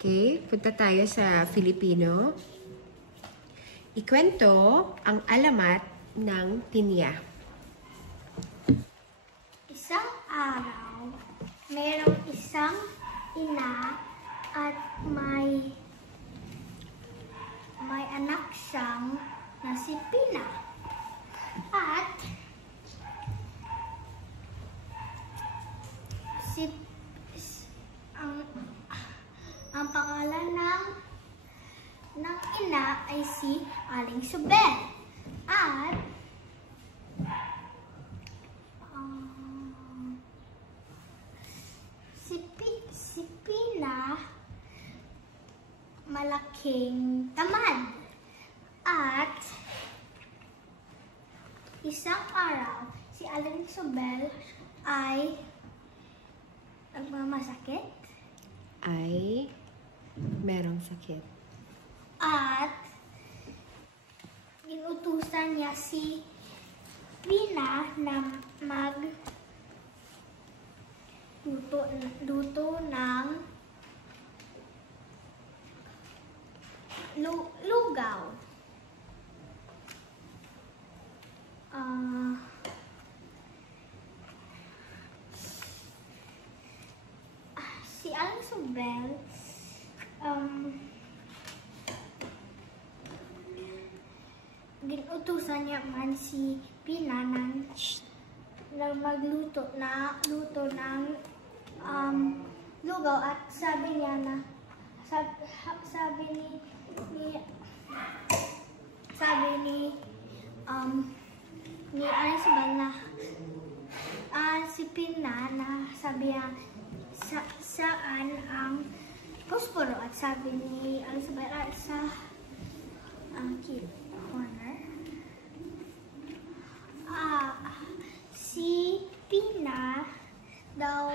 Okay, punta tayo sa Filipino. Ikwento ang alamat ng pinya. Isang araw, mayroong isang ina at may anak siyang na si Pina. At ang pangalan ng ina ay si Aling Subel. At si Pina malaking tamad. At isang araw, si Aling Subel ay nagmamasakit. Ay merong sakit. At inutusan niya si Pina na luto ng lugaw. Si Aling Subel ginutusan niya man si Pina na magluto ng lugaw. At sabi niya na sabi ni Aling Subel na si Pina na sabi niya saan ang posporo. At sabi ni Aling Subel sa corner. Si Pina daw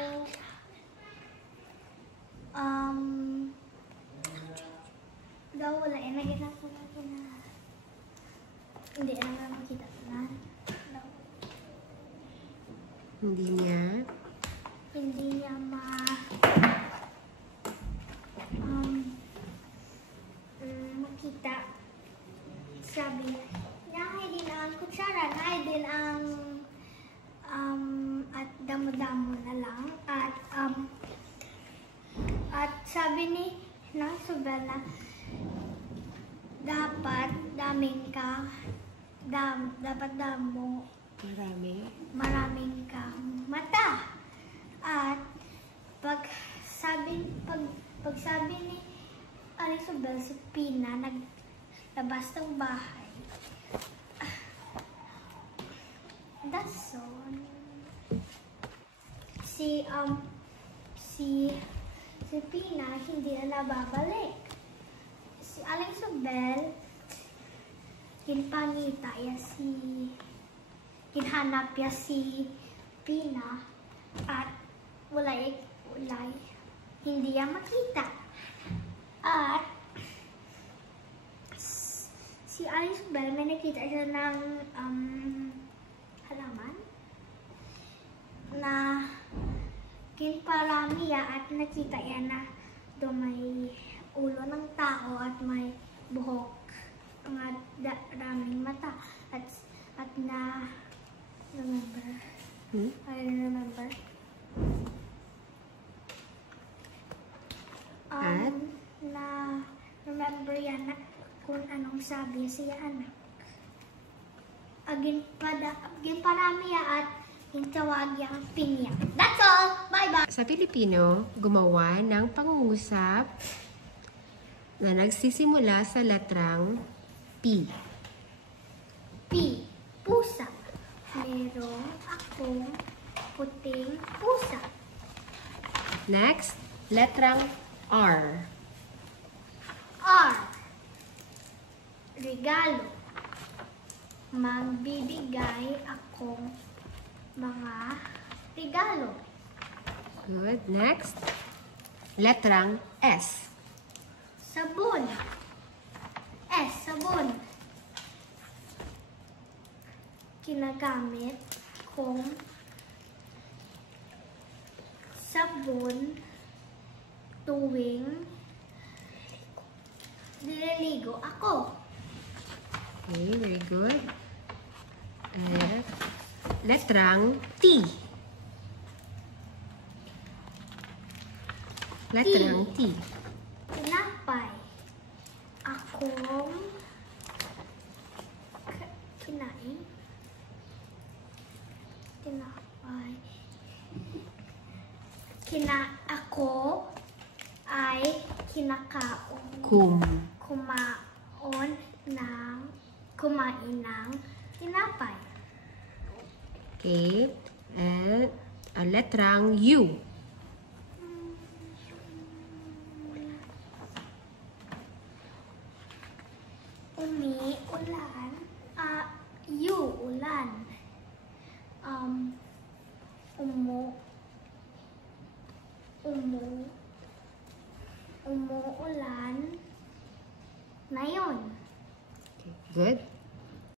wala nakita ko na hindi na makita na Hindi niya makita. Sabi nahay din ang kutsara, nahay din ang at damo-damo na lang. At sabi ni Subel na dapat maraming kang mata. At pag sabi ni Aling Subel, si Pina naglabas ng bahay. Dason si Pina hindi na nababalik. Si Aling Subel kinhanap niya si Pina at ulay hindi niya makita. At si Aling Subel may nakita siya ng halaman na kinparami niya at nakita niya na doon may ulo ng tao at may buhok at daming mata. At na remember. I remember. Na remember yan na kung anong sabi siya anak. Ginparami niya at gintawag niya ang pinya. That's all! Bye-bye! Sa Pilipino, gumawa ng pangungusap na nagsisimula sa letrang P. P. Pusa. Merong akong puting pusa. Next, letrang R. R. Regalo. Magbibigay akong mga regalo. Good. Next, letrang S. Sabon. S. Sabon. Ginagamit kong sabon tuwing nililigo ako. Okay, very good. Letrang T. Letrang T. Tinapay. Akong kinain. Tinapay. Ako ay kumain ng tinapay. Okay. And letrang U. Ulan. Ulan. Umuulan ngayon. Okay, good.